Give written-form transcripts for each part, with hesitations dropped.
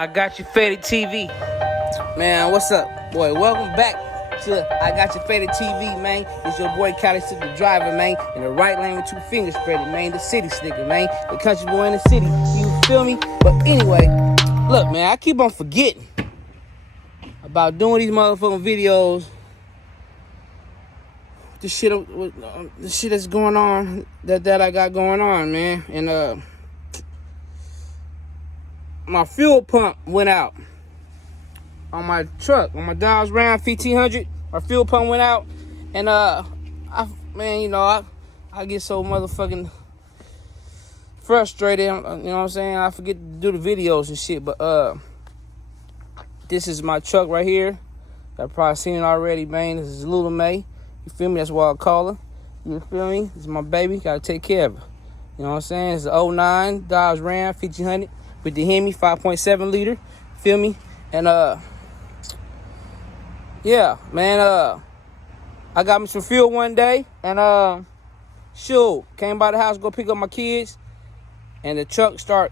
I got you faded TV. Man, what's up, boy? Welcome back to I Got You Faded TV, man. It's your boy Cali the driver, man. In the right lane with two fingers spread it, man. The city slicker, man. The country boy in the city. You feel me? But anyway, look, man, I keep on forgetting about doing these motherfucking videos. The shit that's going on, that I got going on, man. And my fuel pump went out on my truck, on my Dodge Ram 1500. My fuel pump went out, and I get so motherfucking frustrated. You know what I'm saying? I forget to do the videos and shit. But this is my truck right here. I've probably seen it already, man. This is Lula May. You feel me? That's why I call her. You feel me? This is my baby. Gotta take care of her. You know what I'm saying? It's a 09 Dodge Ram 1500 with the Hemi 5.7 liter. Feel me? And yeah, man, I got me some fuel one day, and came by the house to go pick up my kids, and the truck start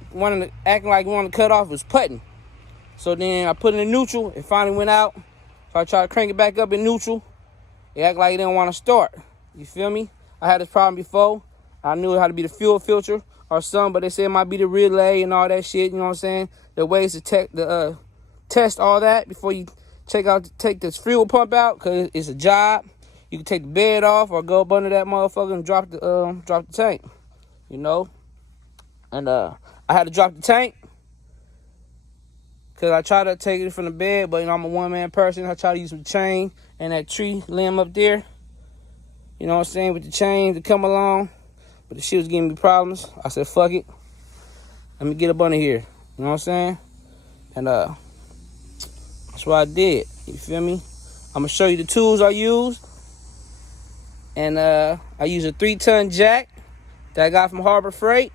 acting like it wanted to cut off. It was putting. So then I put it in neutral. It finally went out. So I tried to crank it back up in neutral. It acted like it didn't want to start. You feel me? I had this problem before. I knew it had to be the fuel filter or something, but they said it might be the relay and all that shit. You know what I'm saying? The ways to test all that before you take this fuel pump out, because it's a job. You can take the bed off or go up under that motherfucker and drop the tank, you know. And I had to drop the tank because I tried to take it from the bed, but you know I'm a one-man person. I try to use some chain and that tree limb up there, you know what I'm saying, with the chain to come along, but the shit was giving me problems. I said, fuck it, let me get up under here, you know what I'm saying. And that's what I did. You feel me? I'm gonna show you the tools I used. And I use a 3-ton jack that I got from Harbor Freight.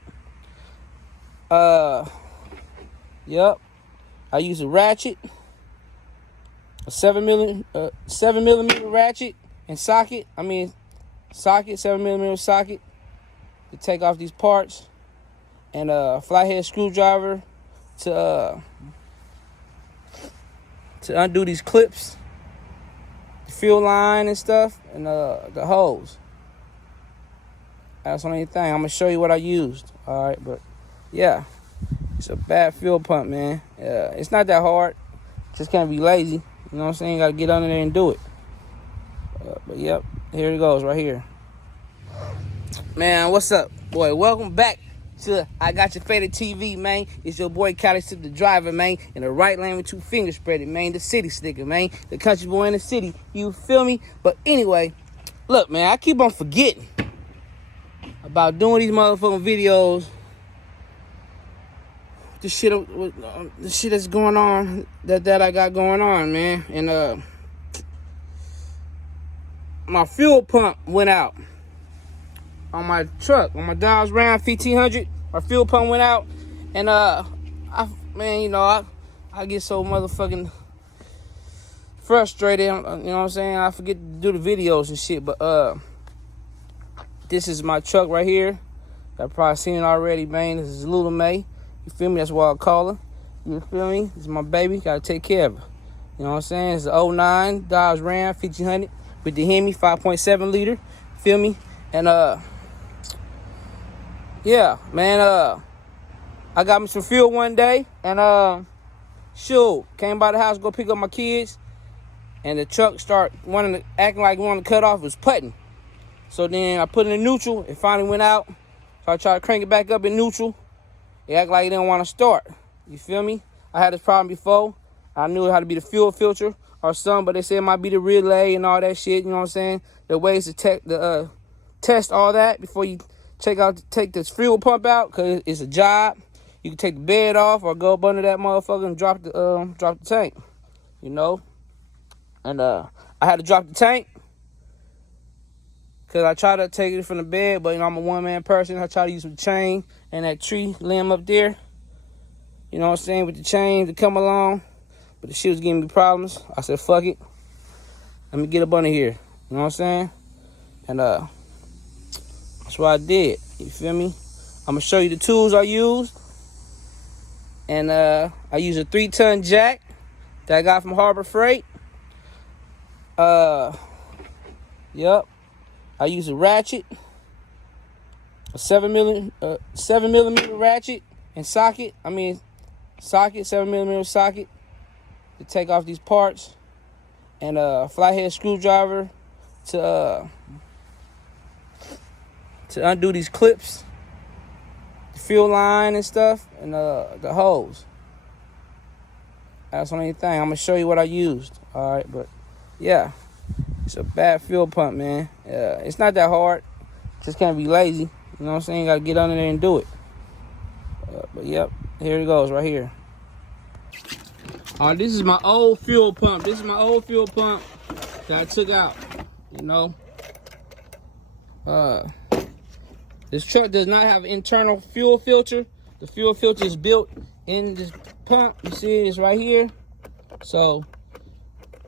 Yep. I use a ratchet, a 7 millimeter ratchet and socket. 7 millimeter socket to take off these parts, and a flathead screwdriver to undo these clips, the fuel line and stuff, and the hose. That's the only thing. I'm gonna show you what I used. All right, but yeah, it's a bad fuel pump, man. It's not that hard. Just can't be lazy. You know what I'm saying? You gotta get under there and do it. But yep, here it goes right here. Man, what's up, boy? Welcome back to I Got You Faded TV, man. It's your boy Cali the driver, man. In the right lane with two fingers spread it, man. The city slicker, man. The country boy in the city. You feel me? But anyway, look, man, I keep on forgetting about doing these motherfucking videos. The shit that's going on, that I got going on, man. And my fuel pump went out on my truck, on my Dodge Ram 1500. My fuel pump went out, and I get so motherfucking frustrated. You know what I'm saying? I forget to do the videos and shit. But this is my truck right here. I've probably seen it already, man. This is Lula May. You feel me? That's why I call her. You feel me? This is my baby. Gotta take care of her. You know what I'm saying? It's a 09 Dodge Ram 1500 with the Hemi 5.7 liter. Feel me? And yeah, man, I got me some fuel one day, and came by the house to go pick up my kids, and the truck start acting like it wanted to cut off. It was putting. So then I put it in neutral. It finally went out. So I tried to crank it back up in neutral. It acted like it didn't want to start. You feel me? I had this problem before. I knew it had to be the fuel filter or something, but they said it might be the relay and all that shit. You know what I'm saying? The ways to test all that before you take this fuel pump out, because it's a job. You can take the bed off or go up under that motherfucker and drop the tank, you know. And I had to drop the tank because I tried to take it from the bed, but you know I'm a one-man person. I try to use some chain and that tree limb up there, you know what I'm saying, with the chain to come along, but the shit was giving me problems. I said, fuck it, let me get up under here, you know what I'm saying. And that's what I did. You feel me? I'm gonna show you the tools I used. And I use a 3-ton jack that I got from Harbor Freight. Yep. I use a ratchet, a 7mm ratchet and socket. Socket, 7mm socket to take off these parts, and a flathead screwdriver to undo these clips, the fuel line and stuff, and the hose. That's the only thing. I'm gonna show you what I used. All right, but yeah, it's a bad fuel pump, man. It's not that hard. Just can't be lazy. You know what I'm saying? You gotta get under there and do it. But yep, here it goes right here. All right, this is my old fuel pump. This is my old fuel pump that I took out. You know, this truck does not have an internal fuel filter. The fuel filter is built in this pump. You see it's right here. So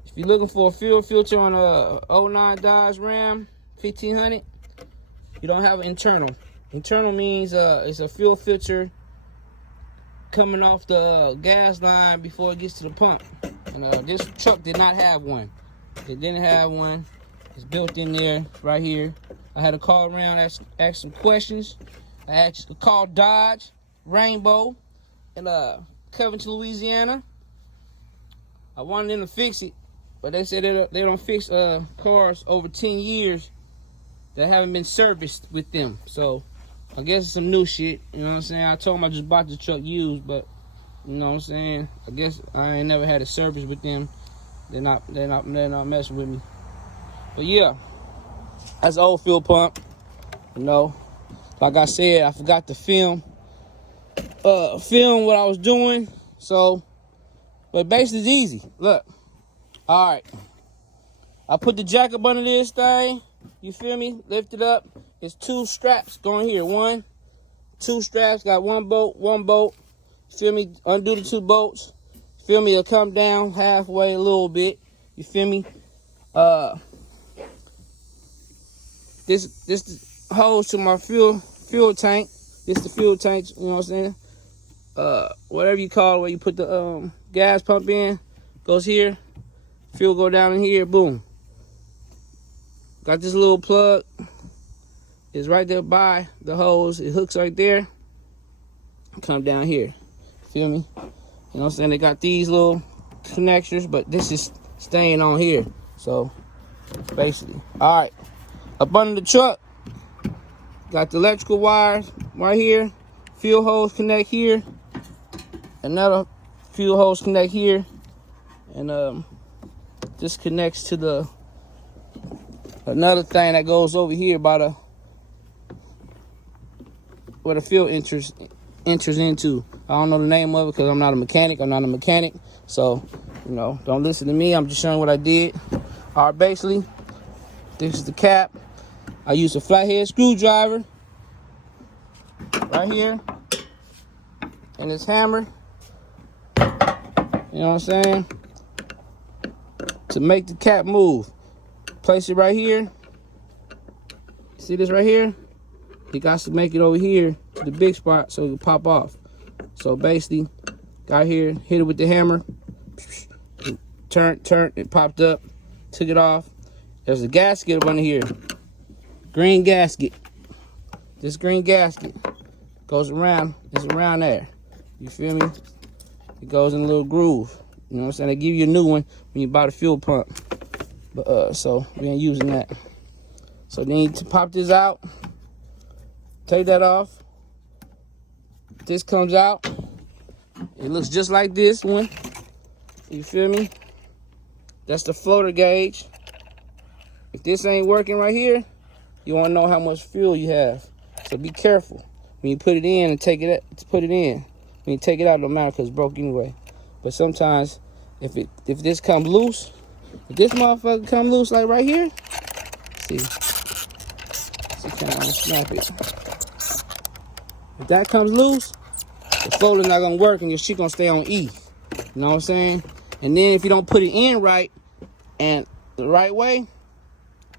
if you're looking for a fuel filter on a 09 Dodge Ram 1500, you don't have an internal. Internal means it's a fuel filter coming off the gas line before it gets to the pump. And this truck did not have one. It didn't have one. It's built in there right here. I had to call around, ask some questions. I called Dodge, Rainbow, in Covington, Louisiana. I wanted them to fix it, but they said they don't fix cars over 10 years that haven't been serviced with them. So I guess it's some new shit. You know what I'm saying? I told them I just bought the truck used, but you know what I'm saying? I guess I ain't never had a service with them. They're not messing with me. But yeah, that's an old fuel pump. You know, like I said, I forgot to film what I was doing. So, but basically it's easy. Look, all right. I put the jack up under this thing. You feel me? Lift it up. It's 2 straps going here. 2 straps. Got one bolt. You feel me? Undo the 2 bolts. You feel me? It'll come down halfway a little bit. You feel me? This hose to my fuel tank. This the fuel tank. You know what I'm saying? Whatever you call it, where you put the gas pump in, goes here. Fuel go down in here. Boom. Got this little plug. It's right there by the hose. It hooks right there. Come down here. Feel me? You know what I'm saying? They got these little connectors, but this is staying on here. So, basically. All right. Up under the truck, got the electrical wires right here. Fuel hose connect here. Another fuel hose connect here. And this connects to another thing that goes over here by where the fuel enters into. I don't know the name of it because I'm not a mechanic. So, you know, don't listen to me. I'm just showing what I did. All right, basically, this is the cap. I use a flathead screwdriver right here and this hammer. You know what I'm saying? To make the cap move. Place it right here. See this right here? You got to make it over here to the big spot so it can pop off. So basically, got here, hit it with the hammer, turned, it popped up, took it off. There's a gasket up under here. Green gasket. This green gasket goes around, it's around there. You feel me? It goes in a little groove. You know what I'm saying? They give you a new one when you buy the fuel pump. But so we ain't using that. So then you pop this out. Take that off. This comes out. It looks just like this one. You feel me? That's the floater gauge. If this ain't working right here, you want to know how much fuel you have. So be careful when you put it in and take it out. Put it in. When you take it out, it don't matter because it's broke anyway. But sometimes, if this comes loose, if this motherfucker come loose like right here, see, can I snap it? If that comes loose, the floater's not gonna work and your shit gonna stay on E. You know what I'm saying? And then if you don't put it in right and the right way,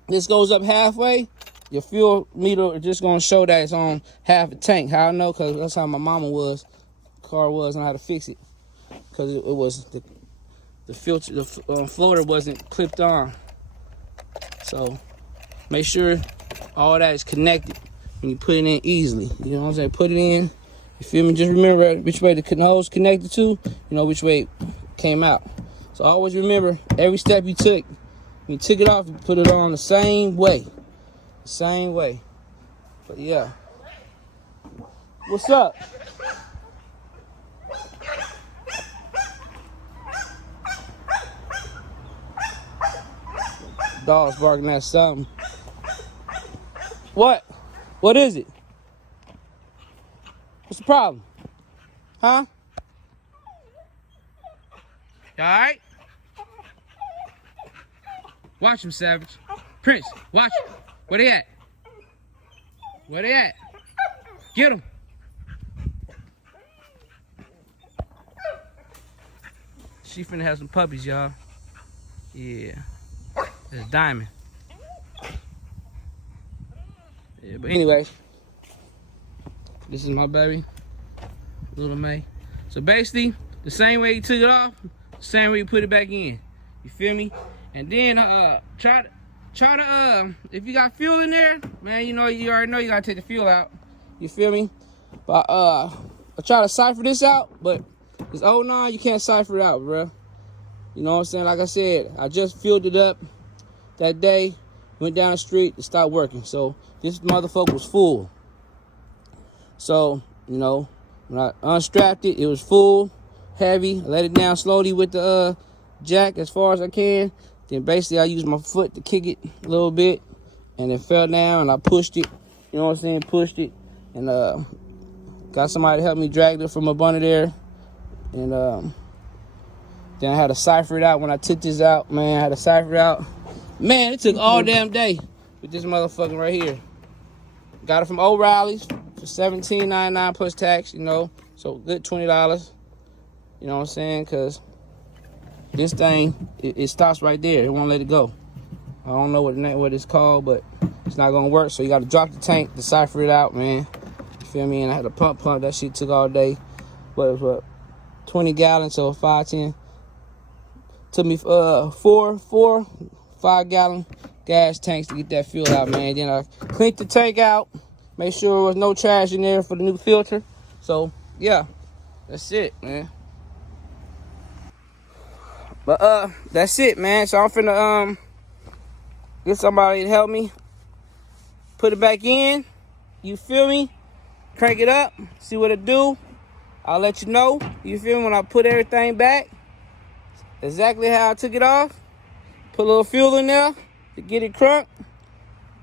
this goes up halfway, your fuel meter is just gonna show that it's on half a tank. How I know? Because that's how my mama was. car was and how to fix it. Because it was the filter, the floater wasn't clipped on. So make sure all that is connected when you put it in easily. You know what I'm saying? Put it in. You feel me? Just remember which way the hose connected to. You know which way it came out. So always remember every step you took. When you took it off, you put it on the same way. The same way. But yeah. What's up? Dog's barking at something. What? What is it? What's the problem? Huh? You alright? Watch him, Savage. Prince, watch him. Where they at? Where they at? Get him. She finna have some puppies, y'all. Yeah. That's Diamond. Yeah, but anyway, this is my baby, Little May. So basically, the same way you took it off, the same way you put it back in. You feel me? And then try to if you got fuel in there, man, you already know you gotta take the fuel out. You feel me? But I try to cipher this out, but it's 09, you can't cipher it out, bro. You know what I'm saying? Like I said, I just filled it up that day, went down the street, it stopped working. So this motherfucker was full. So, you know, when I unstrapped it, it was full, heavy. I let it down slowly with the jack as far as I can. Then basically I used my foot to kick it a little bit, and it fell down, and I pushed it. You know what I'm saying? Pushed it, and got somebody to help me drag it from up under there. And then I had to cipher it out when I took this out, man. I had to cipher it out. Man, it took all damn day with this motherfucker right here. Got it from O'Reilly's for $17.99 plus tax, you know. So good $20. You know what I'm saying? Because this thing, it stops right there. It won't let it go. I don't know what it's called, but it's not gonna work. So you got to drop the tank to cipher it out, man. You feel me? And I had to pump. That shit took all day. What 20 gallons, so 510. Took me 5-gallon gas tanks to get that fuel out, man. Then I cleaned the tank out, make sure there was no trash in there for the new filter. So yeah, that's it, man. But that's it, man. So I'm finna get somebody to help me put it back in. You feel me? Crank it up, see what it do. I'll let you know. You feel me? When I put everything back exactly how I took it off. Put a little fuel in there to get it crunked,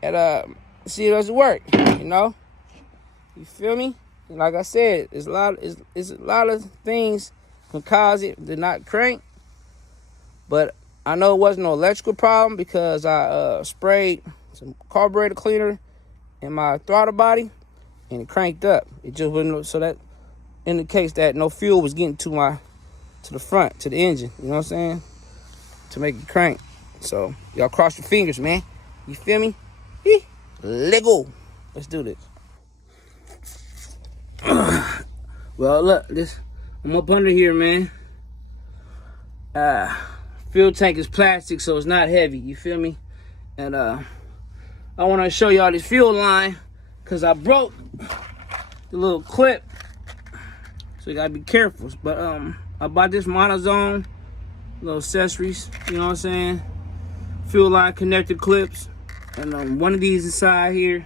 and see if it does work. You know, you feel me? And like I said, it's a lot of things can cause it to not crank. But I know it wasn't no electrical problem because I sprayed some carburetor cleaner in my throttle body, and it cranked up. It just wouldn't. So that indicates that no fuel was getting to the front, to the engine. You know what I'm saying? To make it crank. So y'all cross your fingers, man. You feel me? Lego. Let's do this. Well, look, I'm up under here, man. Fuel tank is plastic, so it's not heavy. You feel me? And I want to show y'all this fuel line because I broke the little clip, so you gotta be careful. But I bought this monozone, little accessories. You know what I'm saying? Fuel line connector clips, and one of these inside here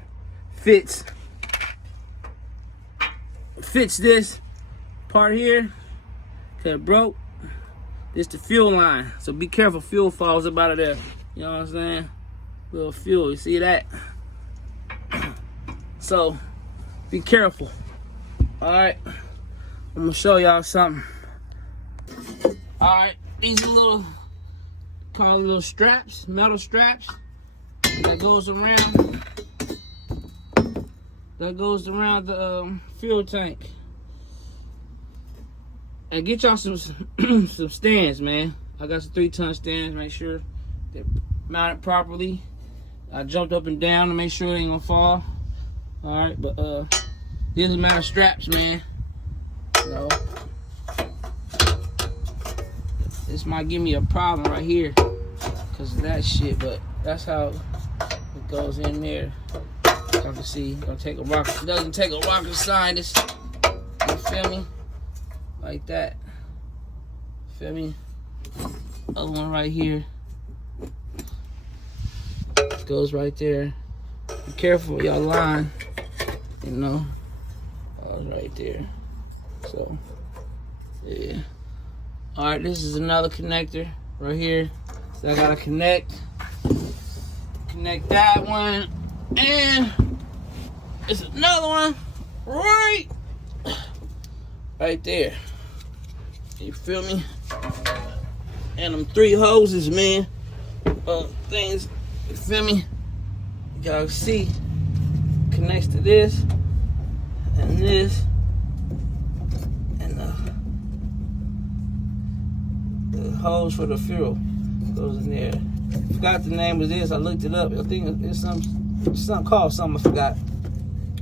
fits this part here. Okay, it broke. This the fuel line, so be careful. Fuel falls up out of there. You know what I'm saying? Little fuel, you see that? So be careful. All right, I'm gonna show y'all something. All right, these are little straps, metal straps that goes around the fuel tank. And get y'all some stands, man. I got some 3-ton stands. Make sure they're mounted properly. I jumped up and down to make sure it ain't gonna fall. All right, but these are metal straps, man. You know, This might give me a problem right here because of that shit, but that's how it goes in there. You can see, it doesn't take a rocket scientist. You feel me? Like that. Feel me? Other one right here. Goes right there. Be careful, y'all line. You know? Right there. So, yeah. Alright, this is another connector right here. So I gotta connect that one. And it's another one right there. You feel me? And them 3 hoses, man. Things, you feel me? You gotta see. Connects to this and this. And the hose for the fuel goes in there. Forgot the name of this. I looked it up. I think it's something called something I forgot.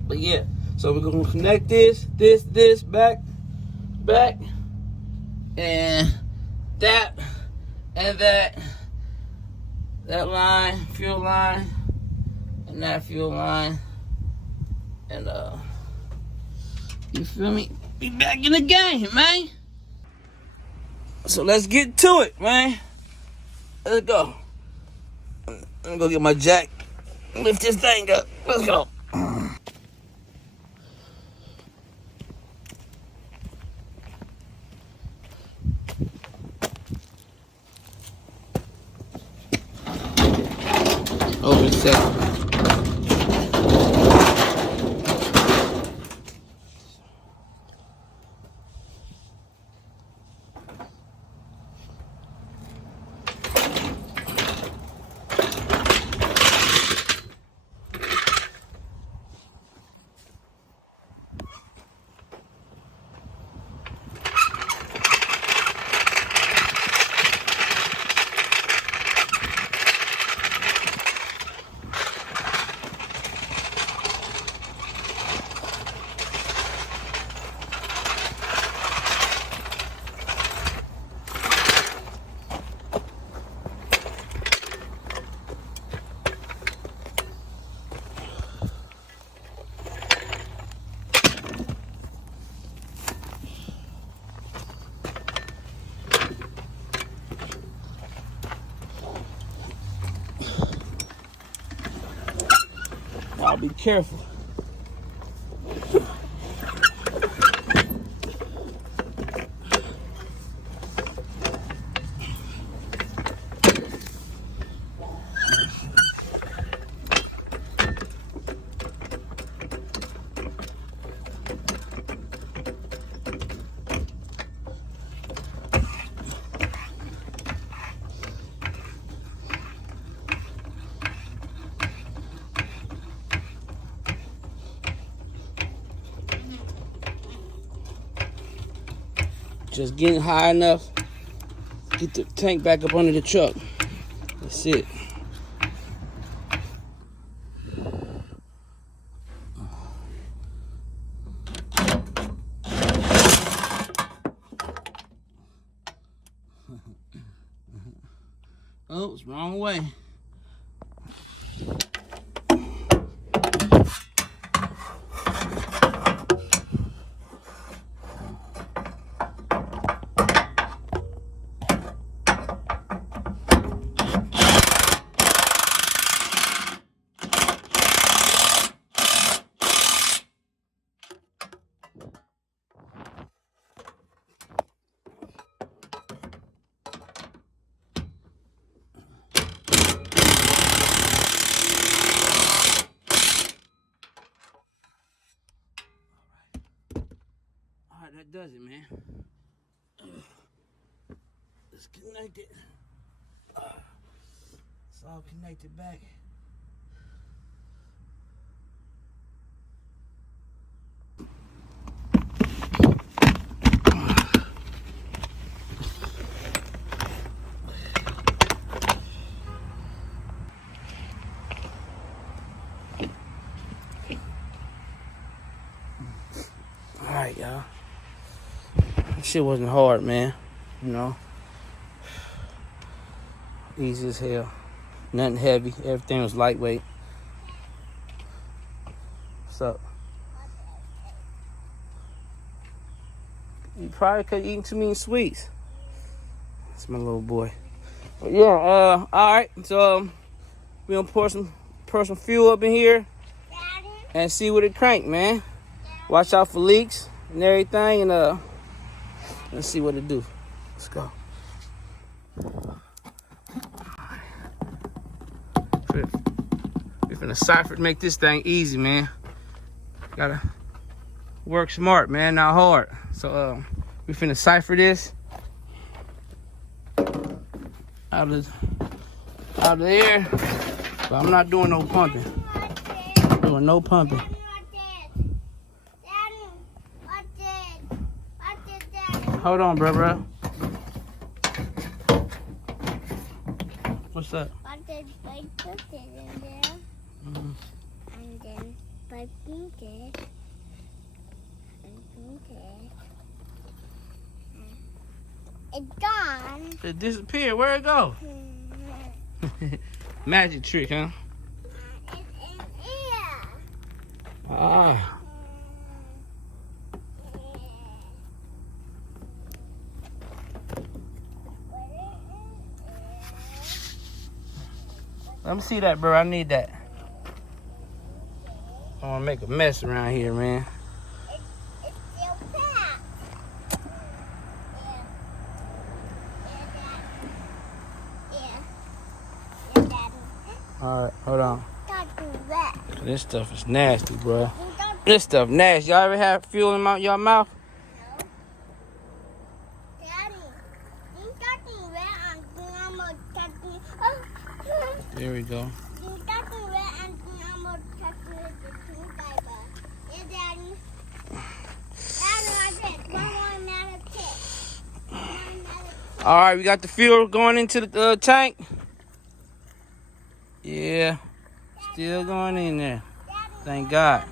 But yeah. So we're gonna connect this, back, and that line, fuel line, and that fuel line, and you feel me? Be back in the game, man. So let's get to it, man. Let's go. I'm gonna go get my jack, lift this thing up. Let's go. Over set. I'll be careful. Just getting high enough, get the tank back up under the truck. That's it. Oh, it's wrong way. That does it, man. It's connected. It's all connected back. All right, y'all. Shit wasn't hard, man. You know, Easy as hell. Nothing heavy. Everything was lightweight. What's up? You probably could have eaten too many sweets. That's my little boy. But yeah, alright. So we gonna pour some fuel up in here and see what it crank, man. Watch out for leaks and everything, and let's see what it do. Let's go. We're finna cipher to make this thing easy, man. Gotta work smart, man, not hard. So we finna cipher this out of there. But I'm not doing no pumping. I'm doing no pumping. Hold on, bro. What's up? I put it in there. And then I pink it. It's gone. It disappeared. Where'd it go? Magic trick, huh? It's in here. Ah. Let me see that, bro. I need that. I want to make a mess around here, man. It's still packed. Yeah, Daddy. All right, hold on. Don't do that. This stuff is nasty, bro. Don't This stuff nasty. Y'all ever have fuel in your mouth? know. Daddy, you touching red and I'm touching. There we go. You touching red and I'm touching the pink fiber. Yeah, Daddy. Daddy, I did. One more matter tip. All right, we got the fuel going into the tank. Yeah, still going in there. Thank God.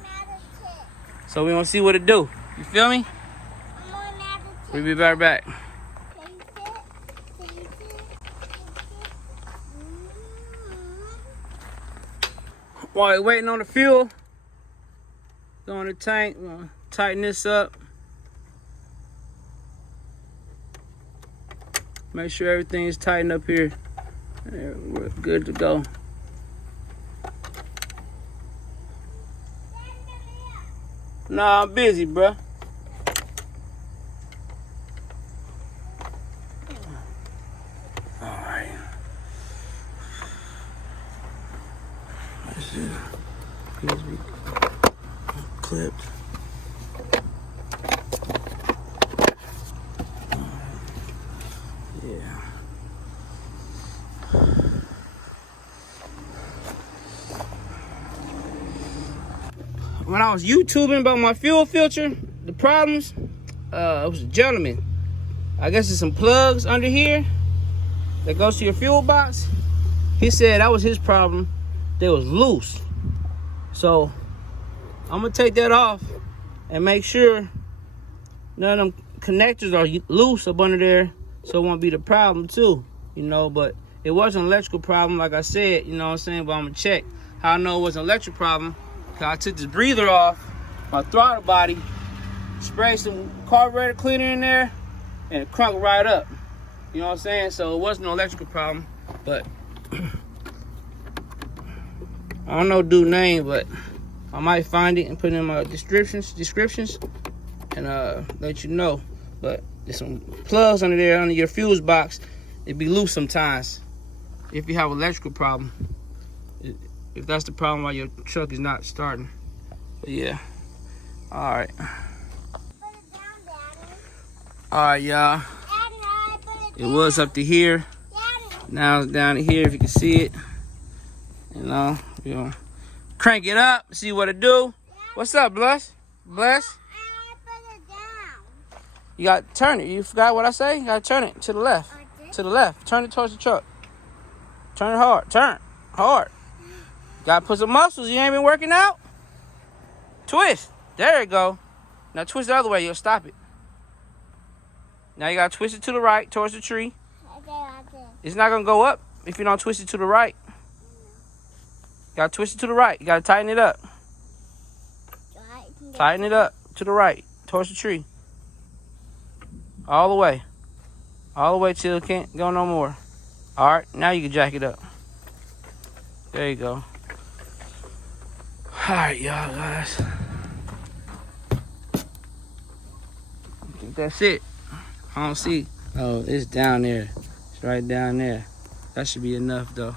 So we gonna see what it do. You feel me? We'll be right back. While we're waiting on the fuel, go in the tank. We're gonna tighten this up. Make sure everything is tightened up here. There, we're good to go. Nah, I'm busy, bruh. Alright. Let's see. These be clipped. Yeah. When I was YouTubing about my fuel filter, the problems, it was a gentleman. I guess there's some plugs under here that goes to your fuel box. He said that was his problem. They was loose. So I'm gonna take that off and make sure none of them connectors are loose up under there, so it won't be the problem too, you know. But it was an electrical problem, like I said, you know what I'm saying. But I'm gonna check how I know it was an electrical problem. Cause I took this breather off my throttle body, sprayed some carburetor cleaner in there, and it crunked right up. You know what I'm saying? So it wasn't no electrical problem, but I don't know dude's name, but I might find it and put it in my descriptions, and let you know. But there's some plugs under there under your fuse box. It be loose sometimes if you have an electrical problem. If that's the problem why your truck is not starting. But yeah. Alright. Alright, y'all. It was up to here. Now it's down to here if you can see it. You know, you know. Crank it up, see what it do. What's up, Bless? Bless? You gotta turn it. You forgot what I say? You gotta turn it to the left. To the left. Turn it towards the truck. Turn it hard. Turn. Hard. Gotta put some muscles. You ain't been working out? Twist. There you go. Now twist the other way. You'll stop it. Now you gotta twist it to the right, towards the tree. It's not gonna go up. if you don't twist it to the right. You gotta twist it to the right. You gotta tighten it up. Tighten it up to the right, towards the tree. All the way. All the way till it can't go no more. All right, now you can jack it up. There you go. All right, y'all guys. I think that's it. I don't see. Oh, it's down there. It's right down there. That should be enough though.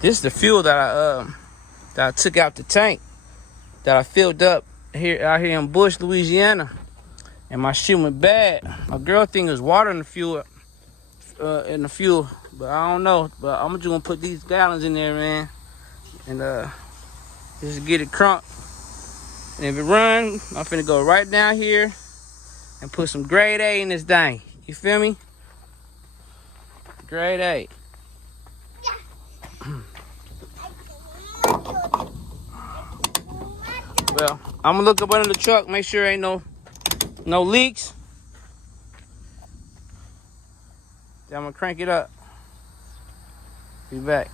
This is the fuel that I took out the tank that I filled up out here in Bush, Louisiana, and my shit went bad. My girl think there's water in the fuel, but I don't know. But I'm just gonna put these gallons in there, man, and just get it crunked. And if it runs, I'm finna go right down here and put some grade A in this thing. You feel me? Grade A. Well, I'm gonna look up under the truck, make sure ain't no leaks. Then I'm gonna crank it up. Be back.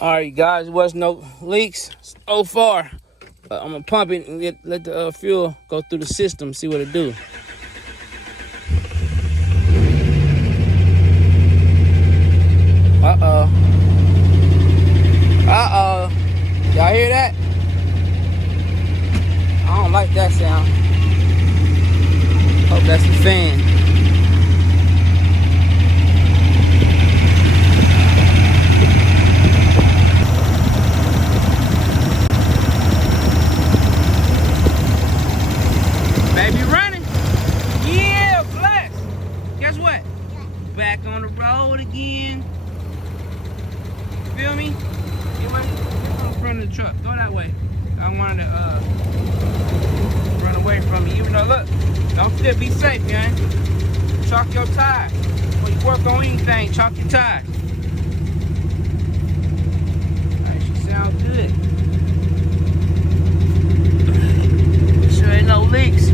All right, guys, there was no leaks so far. But I'm gonna pump it and let the fuel go through the system, see what it do. Uh-oh. Uh-oh. Y'all hear that? I don't like that sound. Hope that's the fan. Baby running. Yeah, bless. Guess what? Back on the road again. Feel me? Get in front of the truck. Go that way. I wanted to run away from you. Even though, look, don't flip. Be safe, man. Chalk your tires. When you work on anything, chalk your tires. That should sound good. Sure ain't no leaks.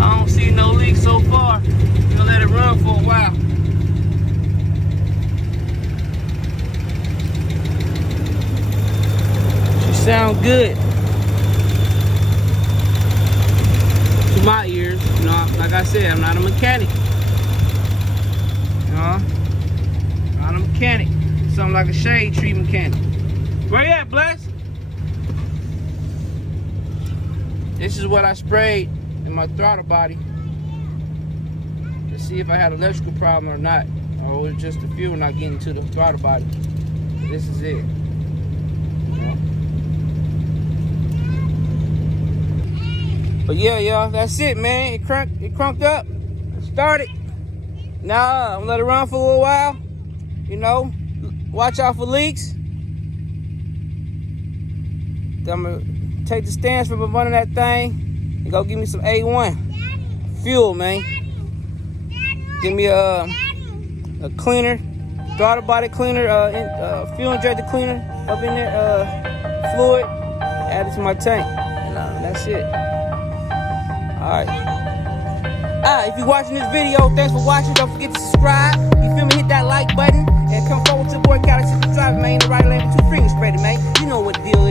I don't see no leaks so far. We'll let it run for a while. Sound good to my ears. You know, like I said, I'm not a mechanic. You know, I'm not a mechanic. Something like a shade tree mechanic. Where you at, Bless? This is what I sprayed in my throttle body to see if I had an electrical problem or not, or it was just the fuel not getting to the throttle body. This is it. But yeah, y'all, that's it, man. It crunked up. It started. Now I'm gonna let it run for a little while. You know, watch out for leaks. Then I'm gonna take the stands from up under that thing and go give me some A1 fuel, man. Give me a cleaner, throttle body cleaner, fuel injector cleaner up in there, fluid. Add it to my tank, and that's it. Alright. If you're watching this video, thanks for watching. Don't forget to subscribe. You feel me? Hit that like button. And come forward to the boy Galaxy Drive, man. The right lane with 2 fingers spread it, man. You know what the deal